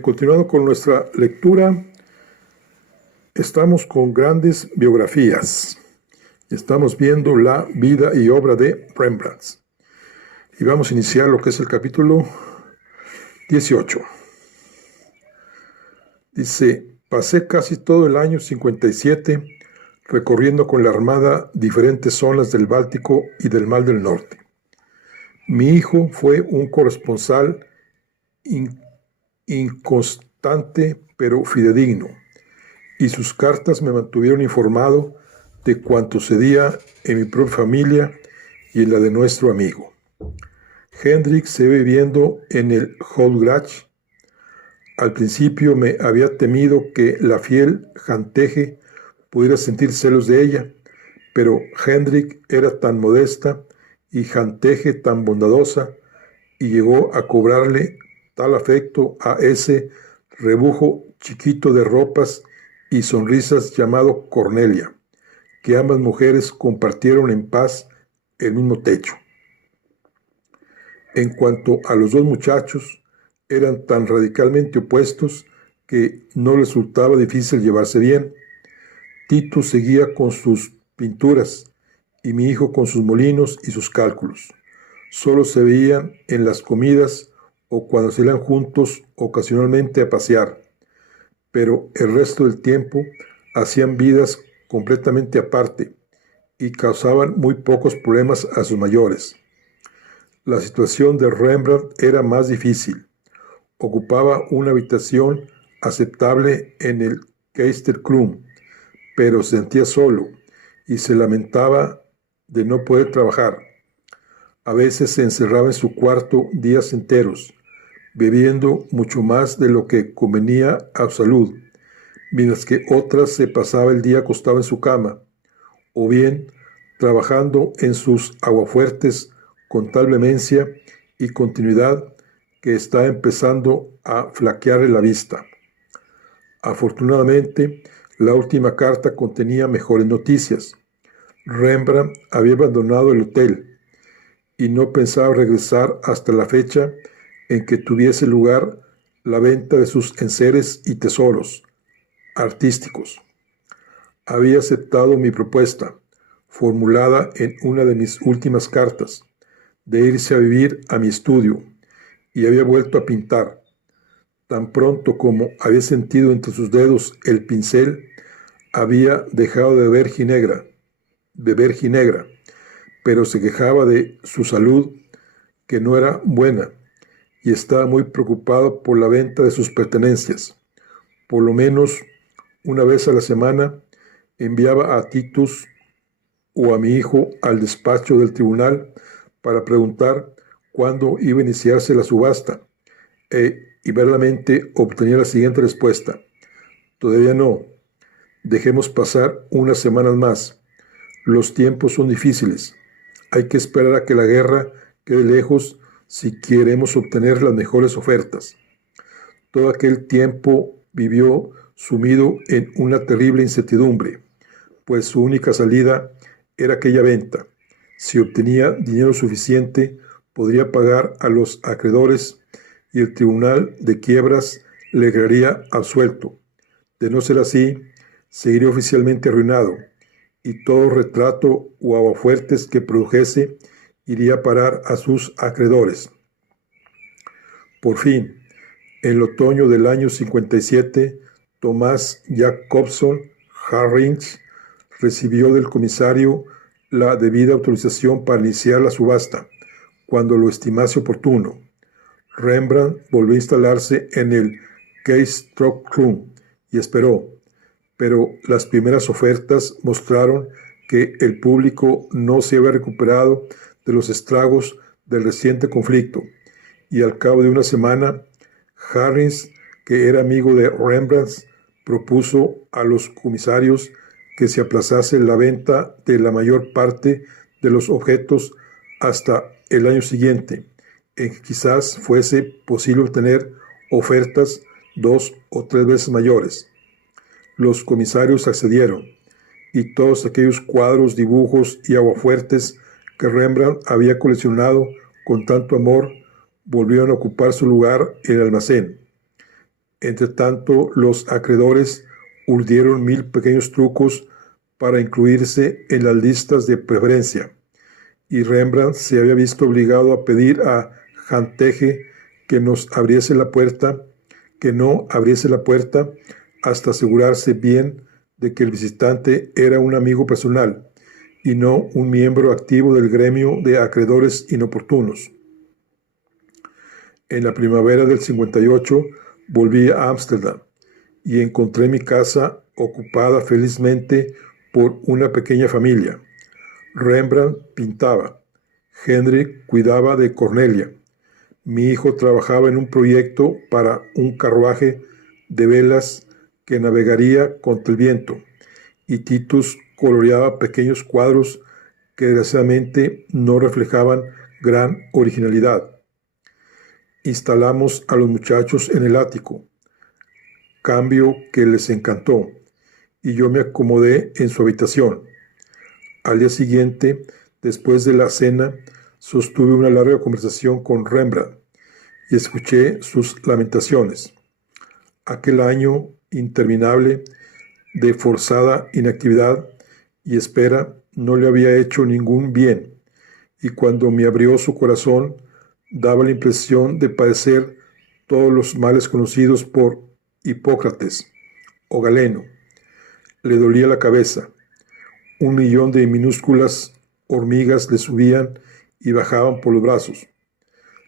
Continuando con nuestra lectura, estamos con grandes biografías. Estamos viendo la vida y obra de Rembrandt. Y vamos a iniciar lo que es el capítulo 18. Dice: pasé casi todo el año 57 recorriendo con la Armada diferentes zonas del Báltico y del Mar del Norte. Mi hijo fue un corresponsal inconstante pero fidedigno, y sus cartas me mantuvieron informado de cuanto sucedía en mi propia familia y en la de nuestro amigo. Hendrik se ve viviendo en el Houtgracht. Al principio me había temido que la fiel Jantege pudiera sentir celos de ella, pero Hendrik era tan modesta y Jantege tan bondadosa, y llegó a cobrarle tal afecto a ese rebujo chiquito de ropas y sonrisas llamado Cornelia, que ambas mujeres compartieron en paz el mismo techo. En cuanto a los dos muchachos, eran tan radicalmente opuestos que no resultaba difícil llevarse bien. Tito seguía con sus pinturas y mi hijo con sus molinos y sus cálculos. Solo se veían en las comidas o cuando salían juntos ocasionalmente a pasear, pero el resto del tiempo hacían vidas completamente aparte y causaban muy pocos problemas a sus mayores. La situación de Rembrandt era más difícil. Ocupaba una habitación aceptable en el Keisterkrum, pero se sentía solo y se lamentaba de no poder trabajar. A veces se encerraba en su cuarto días enteros, bebiendo mucho más de lo que convenía a su salud, mientras que otras se pasaba el día acostado en su cama, o bien trabajando en sus aguafuertes con tal vehemencia y continuidad que estaba empezando a flaquearle la vista. Afortunadamente, la última carta contenía mejores noticias. Rembrandt había abandonado el hotel y no pensaba regresar hasta la fecha en que tuviese lugar la venta de sus enseres y tesoros artísticos. Había aceptado mi propuesta, formulada en una de mis últimas cartas, de irse a vivir a mi estudio, y había vuelto a pintar. Tan pronto como había sentido entre sus dedos el pincel, había dejado de beber ginebra, pero se quejaba de su salud, que no era buena, y estaba muy preocupado por la venta de sus pertenencias. Por lo menos una vez a la semana enviaba a Titus o a mi hijo al despacho del tribunal para preguntar cuándo iba a iniciarse la subasta, y verdaderamente obtenía la siguiente respuesta: todavía no, dejemos pasar unas semanas más, los tiempos son difíciles, hay que esperar a que la guerra quede lejos si queremos obtener las mejores ofertas. Todo aquel tiempo vivió sumido en una terrible incertidumbre, pues su única salida era aquella venta. Si obtenía dinero suficiente, podría pagar a los acreedores y el tribunal de quiebras le crearía absuelto. De no ser así, seguiría oficialmente arruinado, y todo retrato o aguafuertes que produjese iría a parar a sus acreedores. Por fin, en el otoño del año 57, Tomás Jacobson Harrings recibió del comisario la debida autorización para iniciar la subasta, cuando lo estimase oportuno. Rembrandt volvió a instalarse en el Keisterkrum y esperó, pero las primeras ofertas mostraron que el público no se había recuperado de los estragos del reciente conflicto, y al cabo de una semana, Harrings, que era amigo de Rembrandt, propuso a los comisarios que se aplazase la venta de la mayor parte de los objetos hasta el año siguiente, en que quizás fuese posible obtener ofertas 2 o 3 veces mayores. Los comisarios accedieron, y todos aquellos cuadros, dibujos y aguafuertes que Rembrandt había coleccionado con tanto amor volvieron a ocupar su lugar en el almacén. Entre tanto, los acreedores urdieron 1000 pequeños trucos para incluirse en las listas de preferencia, y Rembrandt se había visto obligado a pedir a Jantege que no abriese la puerta hasta asegurarse bien de que el visitante era un amigo personal y no un miembro activo del gremio de acreedores inoportunos. En la primavera del 58 volví a Ámsterdam y encontré mi casa ocupada felizmente por una pequeña familia. Rembrandt pintaba, Henry cuidaba de Cornelia, mi hijo trabajaba en un proyecto para un carruaje de velas que navegaría contra el viento, y Titus coloreaba pequeños cuadros que desgraciadamente no reflejaban gran originalidad. Instalamos a los muchachos en el ático, cambio que les encantó, y yo me acomodé en su habitación. Al día siguiente, después de la cena, sostuve una larga conversación con Rembrandt y escuché sus lamentaciones. Aquel año interminable de forzada inactividad y espera no le había hecho ningún bien, y cuando me abrió su corazón, daba la impresión de padecer todos los males conocidos por Hipócrates o Galeno. Le dolía la cabeza. 1 millón de minúsculas hormigas le subían y bajaban por los brazos.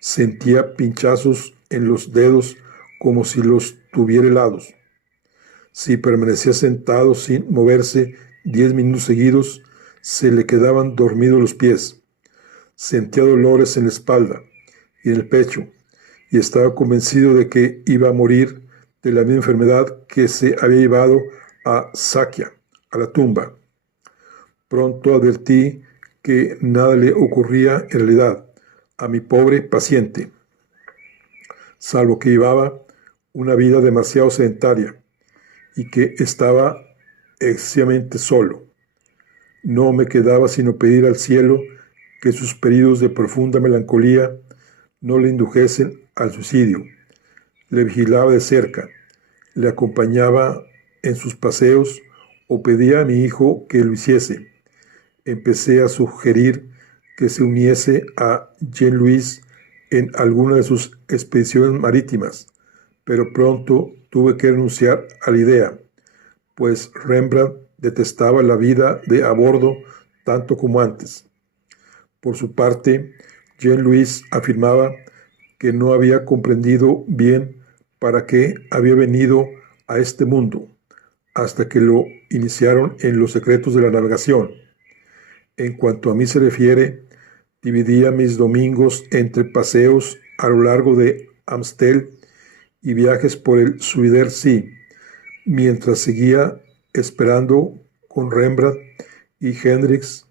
Sentía pinchazos en los dedos como si los tuviera helados. Si permanecía sentado sin moverse 10 minutos seguidos, se le quedaban dormidos los pies. Sentía dolores en la espalda y en el pecho, y estaba convencido de que iba a morir de la misma enfermedad que se había llevado a Sakya, a la tumba. Pronto advertí que nada le ocurría en realidad a mi pobre paciente, salvo que llevaba una vida demasiado sedentaria y que estaba excesivamente solo. No me quedaba sino pedir al cielo que sus periodos de profunda melancolía no le indujesen al suicidio. Le vigilaba de cerca, le acompañaba en sus paseos o pedía a mi hijo que lo hiciese. Empecé a sugerir que se uniese a Jean-Louis en alguna de sus expediciones marítimas, pero pronto tuve que renunciar a la idea, pues Rembrandt detestaba la vida de a bordo tanto como antes. Por su parte, Jean-Louis afirmaba que no había comprendido bien para qué había venido a este mundo, hasta que lo iniciaron en los secretos de la navegación. En cuanto a mí se refiere, dividía mis domingos entre paseos a lo largo de Amstel y viajes por el Zuiderzee, mientras seguía esperando con Rembrandt y Hendrix,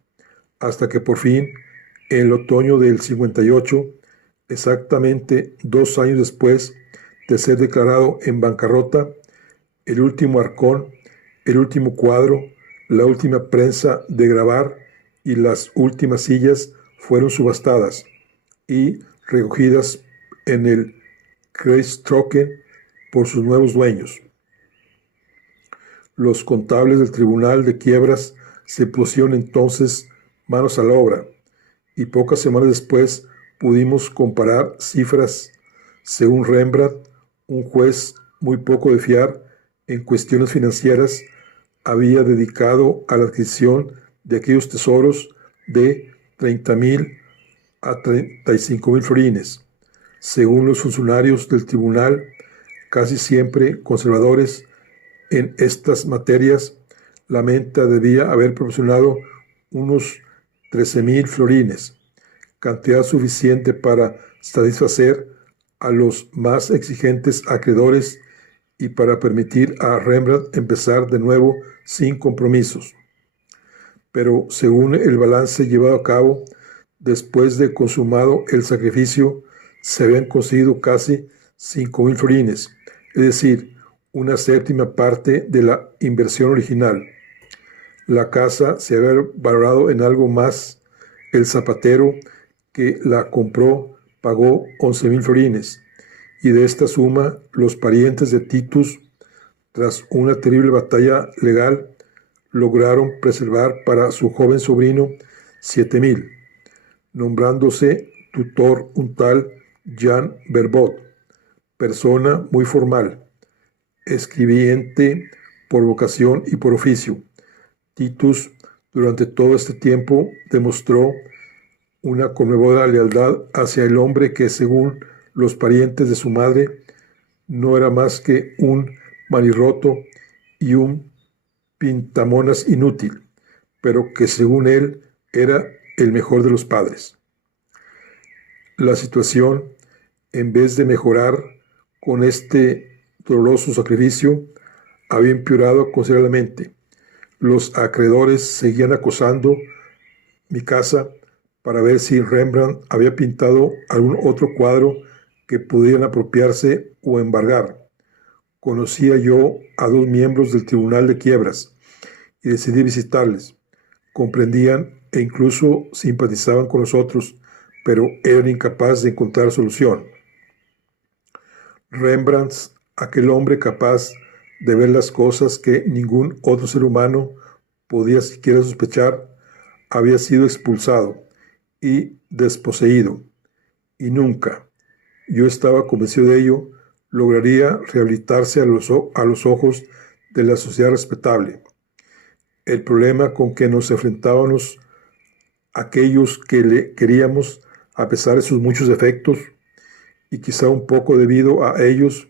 hasta que por fin, en el otoño del 58, exactamente 2 años después de ser declarado en bancarrota, el último arcón, el último cuadro, la última prensa de grabar y las últimas sillas fueron subastadas y recogidas en el Kreistrocken por sus nuevos dueños. Los contables del Tribunal de Quiebras se pusieron entonces manos a la obra, y pocas semanas después pudimos comparar cifras. Según Rembrandt, un juez muy poco de fiar en cuestiones financieras había dedicado a la adquisición de aquellos tesoros de 30.000 a 35.000 florines. Según los funcionarios del tribunal, casi siempre conservadores en estas materias, la menta debía haber proporcionado unos 13.000 florines, cantidad suficiente para satisfacer a los más exigentes acreedores y para permitir a Rembrandt empezar de nuevo sin compromisos. Pero según el balance llevado a cabo, después de consumado el sacrificio, se habían conseguido casi 5.000 florines, es decir, una séptima parte de la inversión original. La casa se había valorado en algo más. El zapatero que la compró pagó 11.000 florines y de esta suma los parientes de Titus, tras una terrible batalla legal, lograron preservar para su joven sobrino 7.000, nombrándose tutor un tal Jean Verbot, persona muy formal, escribiente por vocación y por oficio. Titus, durante todo este tiempo, demostró una conmovedora lealtad hacia el hombre que, según los parientes de su madre, no era más que un manirroto y un pintamonas inútil, pero que según él era el mejor de los padres. La situación, en vez de mejorar con este doloroso sacrificio, había empeorado considerablemente. Los acreedores seguían acosando mi casa para ver si Rembrandt había pintado algún otro cuadro que pudieran apropiarse o embargar. Conocía yo a 2 miembros del Tribunal de Quiebras y decidí visitarles. Comprendían e incluso simpatizaban con nosotros, pero eran incapaces de encontrar solución. Rembrandt, aquel hombre capaz de ver las cosas que ningún otro ser humano podía siquiera sospechar, había sido expulsado y desposeído, y nunca, yo estaba convencido de ello, lograría rehabilitarse a los ojos de la sociedad respetable. El problema con que nos enfrentábamos aquellos que le queríamos, a pesar de sus muchos defectos, y quizá un poco debido a ellos,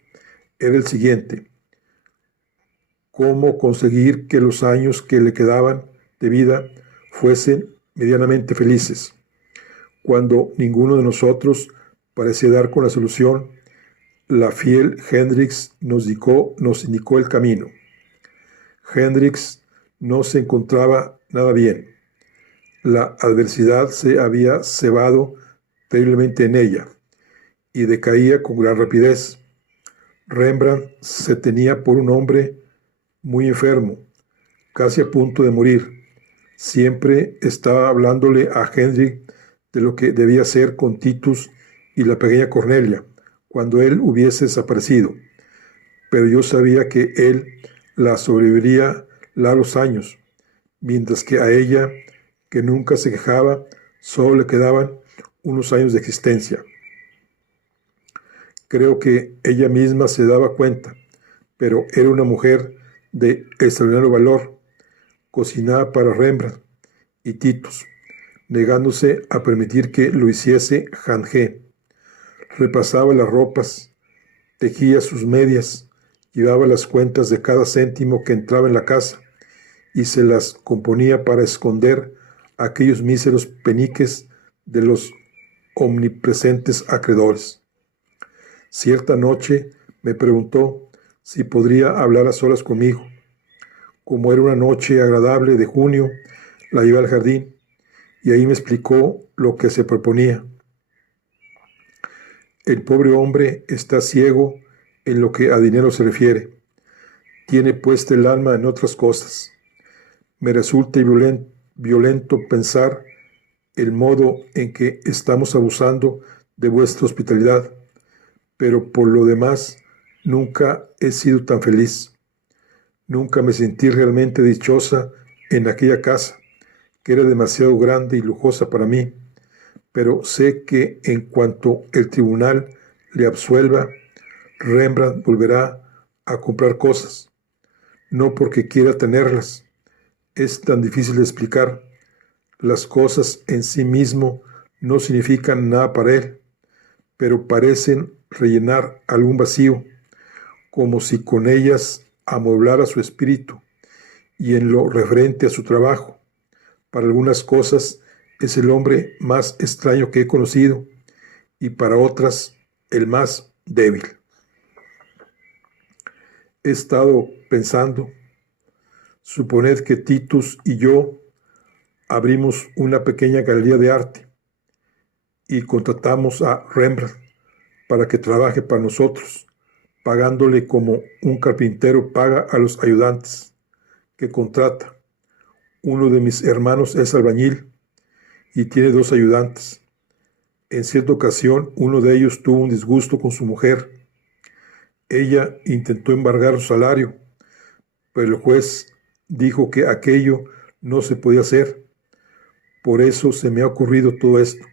era el siguiente: cómo conseguir que los años que le quedaban de vida fuesen medianamente felices. Cuando ninguno de nosotros parecía dar con la solución, la fiel Hendrix nos indicó el camino. Hendrix no se encontraba nada bien. La adversidad se había cebado terriblemente en ella y decaía con gran rapidez. Rembrandt se tenía por un hombre muy enfermo, casi a punto de morir. Siempre estaba hablándole a Hendrix de lo que debía hacer con Titus y la pequeña Cornelia cuando él hubiese desaparecido. Pero yo sabía que él la sobreviviría largos años, mientras que a ella, que nunca se quejaba, solo le quedaban unos años de existencia. Creo que ella misma se daba cuenta, pero era una mujer de extraordinario valor. Cocinaba para Rembrandt y Titus, negándose a permitir que lo hiciese Jange. Repasaba las ropas, tejía sus medias, llevaba las cuentas de cada céntimo que entraba en la casa y se las componía para esconder aquellos míseros peniques de los omnipresentes acreedores. Cierta noche me preguntó si podría hablar a solas conmigo. Como era una noche agradable de junio, la llevé al jardín y ahí me explicó lo que se proponía. El pobre hombre está ciego en lo que a dinero se refiere. Tiene puesta el alma en otras cosas. Me resulta violento pensar el modo en que estamos abusando de vuestra hospitalidad, pero por lo demás nunca he sido tan feliz. Nunca me sentí realmente dichosa en aquella casa, que era demasiado grande y lujosa para mí, pero sé que en cuanto el tribunal le absuelva, Rembrandt volverá a comprar cosas, no porque quiera tenerlas. Es tan difícil de explicar. Las cosas en sí mismo no significan nada para él, pero parecen rellenar algún vacío, como si con ellas amueblara su espíritu, y en lo referente a su trabajo. Para algunas cosas es el hombre más extraño que he conocido, y para otras el más débil. He estado pensando, suponed que Titus y yo abrimos una pequeña galería de arte y contratamos a Rembrandt para que trabaje para nosotros, pagándole como un carpintero paga a los ayudantes que contrata. Uno de mis hermanos es albañil y tiene 2 ayudantes. En cierta ocasión, uno de ellos tuvo un disgusto con su mujer Ella intentó embargar su salario, pero el juez dijo que aquello no se podía hacer. Por eso se me ha ocurrido todo esto.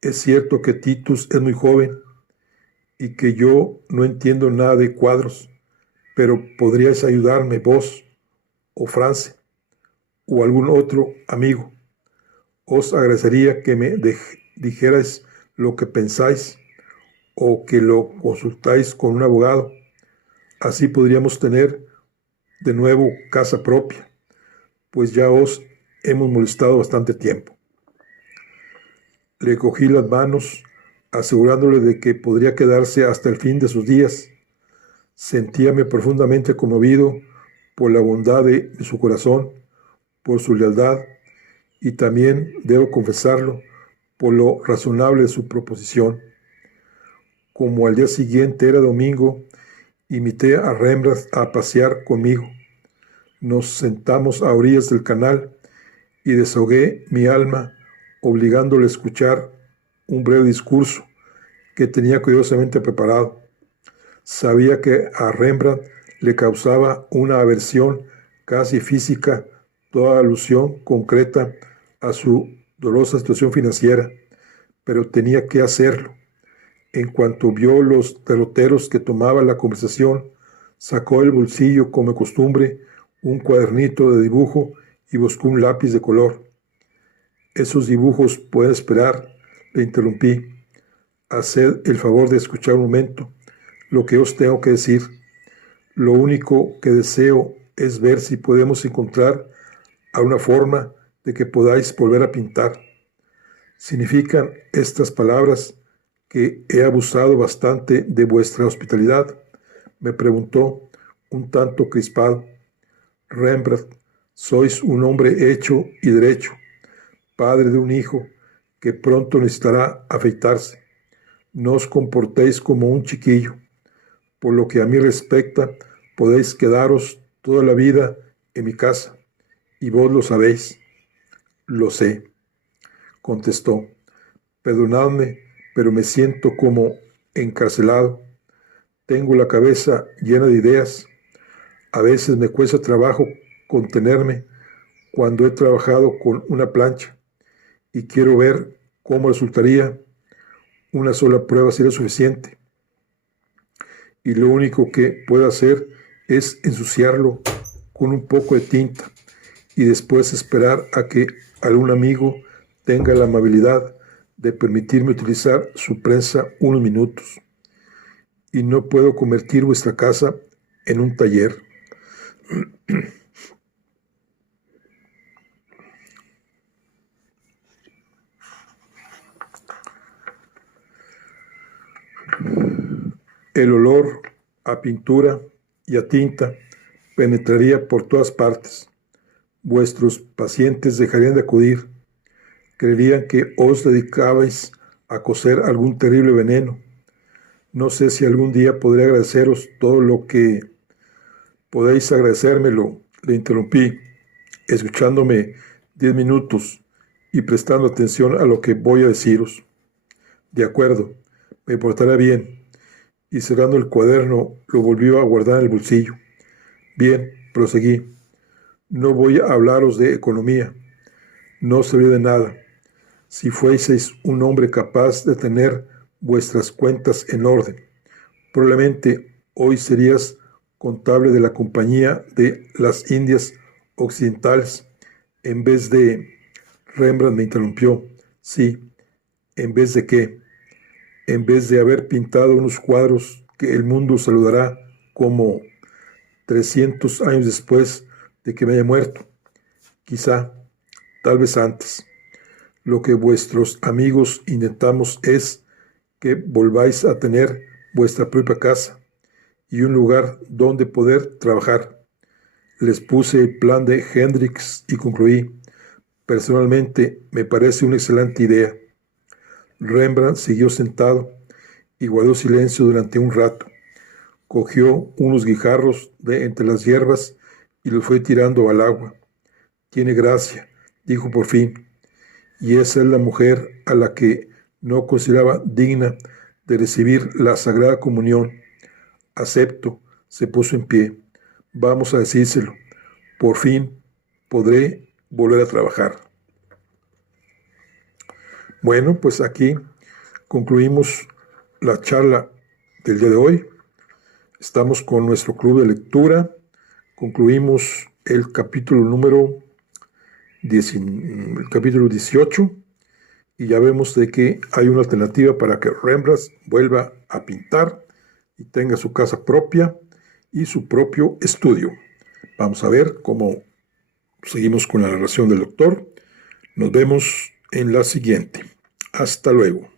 Es cierto que Titus es muy joven y que yo no entiendo nada de cuadros, pero podríais ayudarme vos o France o algún otro amigo. Os agradecería que me dijerais lo que pensáis o que lo consultáis con un abogado. Así podríamos tener de nuevo casa propia, pues ya os hemos molestado bastante tiempo. Le cogí las manos, asegurándole de que podría quedarse hasta el fin de sus días. Sentíame profundamente conmovido por la bondad de su corazón, por su lealtad y también, debo confesarlo, por lo razonable de su proposición. Como al día siguiente era domingo, invité a Rembrandt a pasear conmigo. Nos sentamos a orillas del canal y desahogué mi alma obligándole a escuchar un breve discurso que tenía cuidadosamente preparado. Sabía que a Rembrandt le causaba una aversión casi física toda alusión concreta a su dolorosa situación financiera, pero tenía que hacerlo. En cuanto vio los derroteros que tomaba la conversación, sacó del bolsillo, como de costumbre, un cuadernito de dibujo y buscó un lápiz de color. Esos dibujos pueden esperar, le interrumpí. Haced el favor de escuchar un momento lo que os tengo que decir. Lo único que deseo es ver si podemos encontrar una forma de que podáis volver a pintar. ¿Significan estas palabras que he abusado bastante de vuestra hospitalidad?, me preguntó, un tanto crispado. Rembrandt, sois un hombre hecho y derecho, padre de un hijo que pronto necesitará afeitarse. No os comportéis como un chiquillo. Por lo que a mí respecta, podéis quedaros toda la vida en mi casa, y vos lo sabéis. Lo sé, contestó. Perdonadme, pero me siento como encarcelado. Tengo la cabeza llena de ideas. A veces me cuesta trabajo contenerme cuando he trabajado con una plancha y quiero ver cómo resultaría. Una sola prueba sería suficiente. Y lo único que puedo hacer es ensuciarlo con un poco de tinta y después esperar a que algún amigo tenga la amabilidad de permitirme utilizar su prensa unos minutos. Y no puedo convertir vuestra casa en un taller. El olor a pintura y a tinta penetraría por todas partes. Vuestros pacientes dejarían de acudir. Creerían que os dedicabais a coser algún terrible veneno. No sé si algún día podré agradeceros todo lo que podéis agradecérmelo, le interrumpí, escuchándome 10 minutos y prestando atención a lo que voy a deciros. De acuerdo, me portaré bien. Y cerrando el cuaderno, lo volvió a guardar en el bolsillo. Bien, proseguí. No voy a hablaros de economía. No serví de nada. Si fueseis un hombre capaz de tener vuestras cuentas en orden, probablemente hoy serías contable de la Compañía de las Indias Occidentales, en vez de... Rembrandt me interrumpió. Sí, ¿en vez de qué? En vez de haber pintado unos cuadros que el mundo saludará como 300 años después de que me haya muerto. Quizá, tal vez antes. Lo que vuestros amigos intentamos es que volváis a tener vuestra propia casa y un lugar donde poder trabajar. Les puse el plan de Hendrix y concluí. Personalmente, me parece una excelente idea. Rembrandt siguió sentado y guardó silencio durante un rato. Cogió unos guijarros de entre las hierbas y los fue tirando al agua. Tiene gracia, dijo por fin, y esa es la mujer a la que no consideraba digna de recibir la Sagrada Comunión. Acepto, se puso en pie. Vamos a decírselo. Por fin podré volver a trabajar. Bueno, pues aquí concluimos la charla del día de hoy. Estamos con nuestro club de lectura. Concluimos el capítulo número 18 y ya vemos de que hay una alternativa para que Rembrandt vuelva a pintar y tenga su casa propia y su propio estudio. Vamos a ver cómo seguimos con la narración del doctor. Nos vemos en la siguiente. Hasta luego.